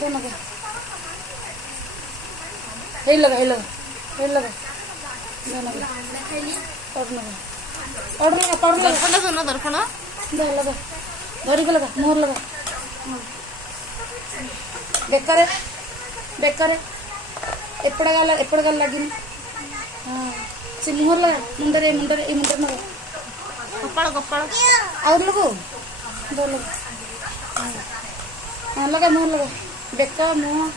दोनों का हे लगा दोनों का पाउडर लगा दर्पण सुनो दर्पण लगा धरी को लगा मोहर लगा बेकार एपड़ गाल लगी हाँ से मुहर लगा मुंडरे मुंडरे ये मुंडर लगा कपाल कपाल और लगो दो लगा हाँ लगा मुहर लगा बेका मुँह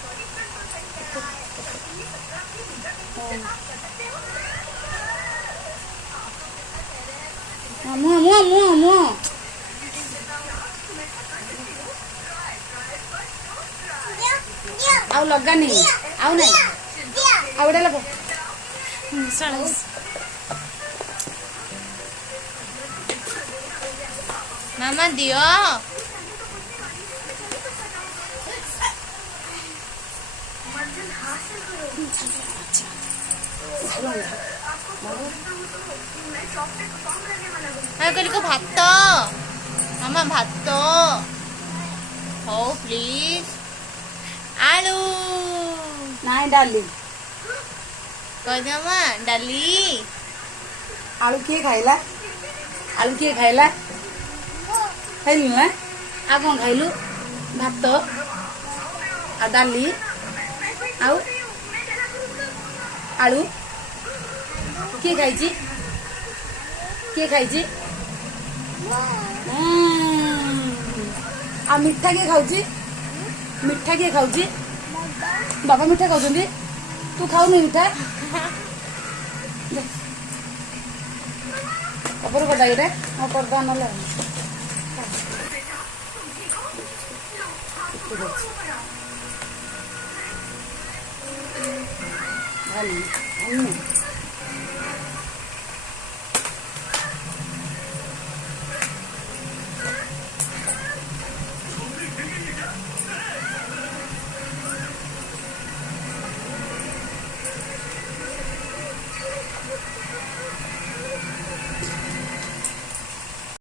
हाँ मुँह मुँह मुँह मुँह आउ लगा नहीं आउ नहीं आवड़े लगा मामा दियो को भात मामा भात हो प्लीज आलू नहीं डाली कह मामा डाली आलू किए खाइला खाइलु ना आ कौन खाइलु भात आ डाली आउ आलू किए खाइची आ मिठा किए खाऊची बाबा मिठा खाऊ तू खाऊ नहीं मिठा कपर कटा ये पर्दा ना भल